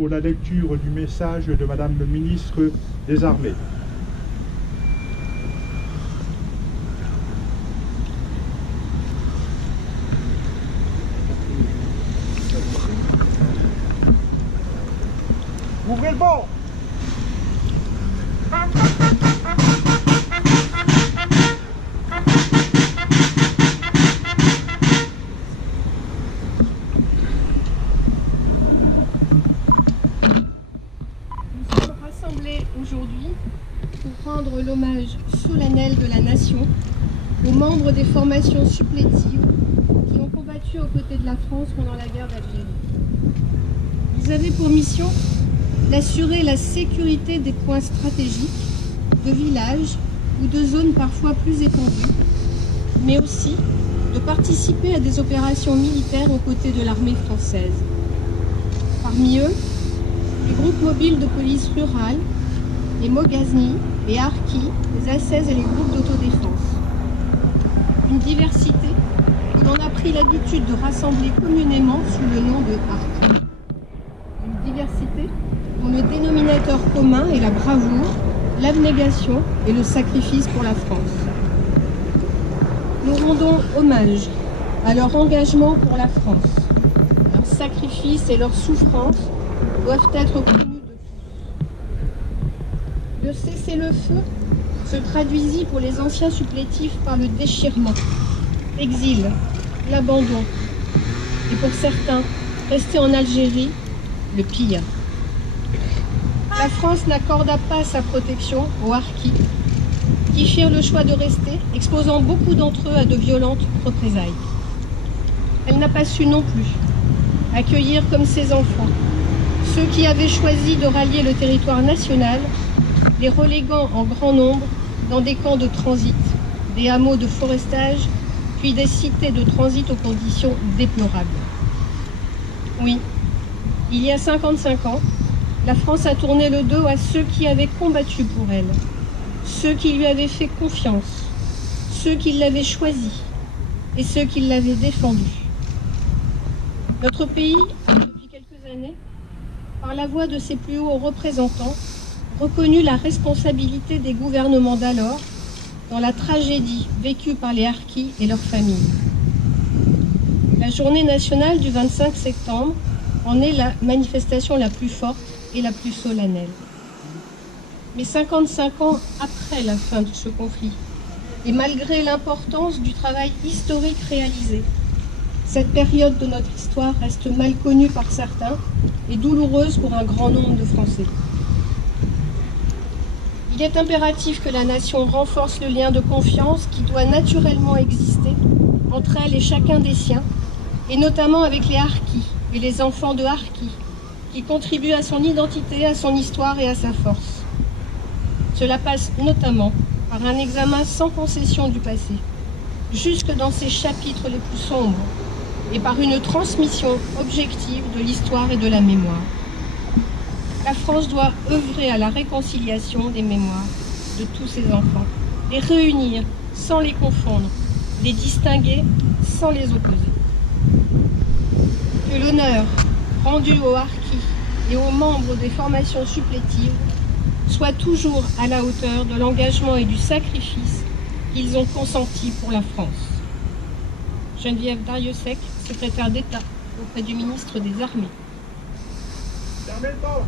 pour la lecture du message de Madame le ministre des Armées. Ouvrez le banc! Aujourd'hui pour rendre l'hommage solennel de la Nation aux membres des formations supplétives qui ont combattu aux côtés de la France pendant la guerre d'Algérie. Ils avaient pour mission d'assurer la sécurité des points stratégiques, de villages ou de zones parfois plus étendues, mais aussi de participer à des opérations militaires aux côtés de l'armée française. Parmi eux, les groupes mobiles de police rurale, les Moghaznis, les Harkis, les Assaises et les groupes d'autodéfense. Une diversité que l'on a pris l'habitude de rassembler communément sous le nom de Harkis. Une diversité dont le dénominateur commun est la bravoure, l'abnégation et le sacrifice pour la France. Nous rendons hommage à leur engagement pour la France. Leur sacrifice et leur souffrance doivent être connus. Le cessez-le-feu se traduisit pour les anciens supplétifs par le déchirement, l'exil, l'abandon, et pour certains, rester en Algérie, le pire. La France n'accorda pas sa protection aux Harkis, qui firent le choix de rester, exposant beaucoup d'entre eux à de violentes représailles. Elle n'a pas su non plus accueillir comme ses enfants ceux qui avaient choisi de rallier le territoire national, les reléguant en grand nombre dans des camps de transit, des hameaux de forestage, puis des cités de transit aux conditions déplorables. Oui, il y a 55 ans, la France a tourné le dos à ceux qui avaient combattu pour elle, ceux qui lui avaient fait confiance, ceux qui l'avaient choisi et ceux qui l'avaient défendu. Notre pays a, depuis quelques années, par la voix de ses plus hauts représentants, reconnu la responsabilité des gouvernements d'alors dans la tragédie vécue par les Harkis et leurs familles. La journée nationale du 25 septembre en est la manifestation la plus forte et la plus solennelle. Mais 55 ans après la fin de ce conflit, et malgré l'importance du travail historique réalisé, cette période de notre histoire reste mal connue par certains et douloureuse pour un grand nombre de Français. Il est impératif que la nation renforce le lien de confiance qui doit naturellement exister entre elle et chacun des siens, et notamment avec les Harkis et les enfants de Harkis, qui contribuent à son identité, à son histoire et à sa force. Cela passe notamment par un examen sans concession du passé, jusque dans ses chapitres les plus sombres, et par une transmission objective de l'histoire et de la mémoire. La France doit œuvrer à la réconciliation des mémoires de tous ses enfants, les réunir sans les confondre, les distinguer sans les opposer. Que l'honneur rendu aux Harkis et aux membres des formations supplétives soit toujours à la hauteur de l'engagement et du sacrifice qu'ils ont consenti pour la France. Geneviève Darrieussecq, secrétaire d'État auprès du ministre des Armées. Fermez le banc.